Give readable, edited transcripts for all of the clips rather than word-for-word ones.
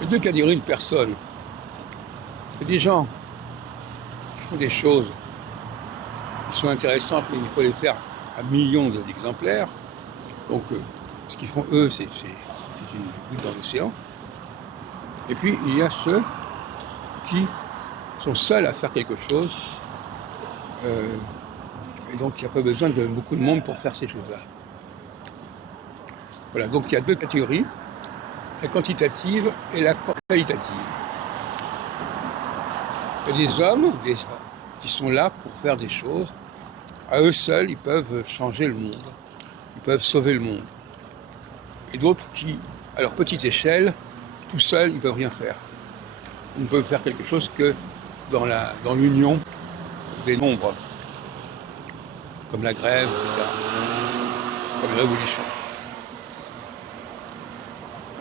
Les deux catégories de personnes. Il y a des gens qui font des choses qui sont intéressantes, mais il faut les faire à millions d'exemplaires. Donc, ce qu'ils font, eux, c'est une goutte dans l'océan. Et puis, il y a ceux qui sont seuls à faire quelque chose. Et donc, il n'y a pas besoin de beaucoup de monde pour faire ces choses-là. Voilà, donc il y a deux catégories, la quantitative et la qualitative. Il y a des hommes qui sont là pour faire des choses. À eux seuls, ils peuvent changer le monde. Ils peuvent sauver le monde. Et d'autres qui, à leur petite échelle, tout seuls, ils ne peuvent rien faire. Ils ne peuvent faire quelque chose que dans l'union des nombres, comme la grève, etc., comme la révolution.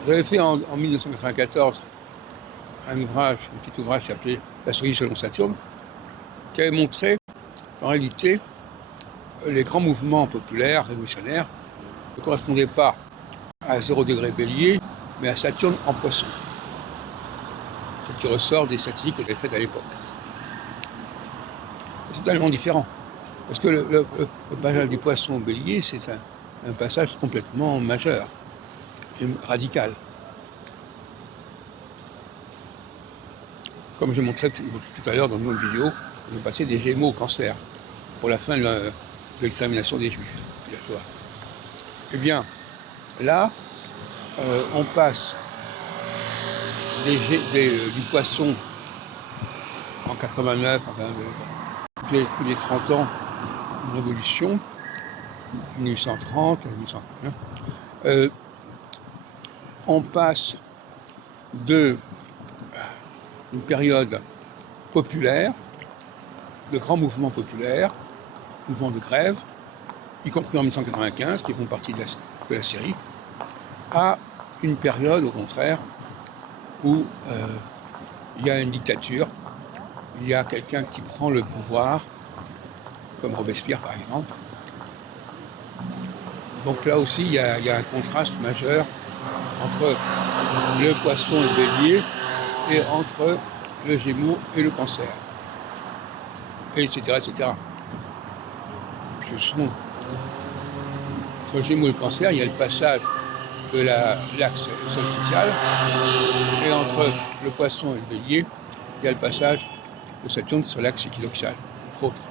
J'avais fait en 1994 un petit ouvrage qui s'appelait La souris selon Saturne, qui avait montré qu'en réalité, les grands mouvements populaires, révolutionnaires, ne correspondaient pas à 0 degré Bélier, mais à Saturne en Poisson. Ce qui ressort des statistiques que j'avais faites à l'époque. C'est totalement différent. Parce que le passage du Poisson au Bélier, c'est un passage complètement majeur et radical. Comme je montrais tout à l'heure dans une autre vidéo, on est passé des Gémeaux au Cancer pour la fin de l'extermination des Juifs. Eh bien, là, on passe du Poisson en 89, enfin, tous les 30 ans de révolution, 1830, 1841, on passe de une période populaire, de grands mouvements populaires, mouvements de grève, y compris en 1995, qui font partie de la série, à une période, au contraire, où il y a une dictature, il y a quelqu'un qui prend le pouvoir, comme Robespierre par exemple. Donc là aussi, il y a un contraste majeur entre le Poisson et le Bélier, et entre le Gémeaux et le Cancer, etc., etc. Ce sont, entre le Gémeaux et le Cancer, il y a le passage de l'axe solsticial, et entre le Poisson et le Bélier, il y a le passage de Saturne sur l'axe équinoxial, entre autres.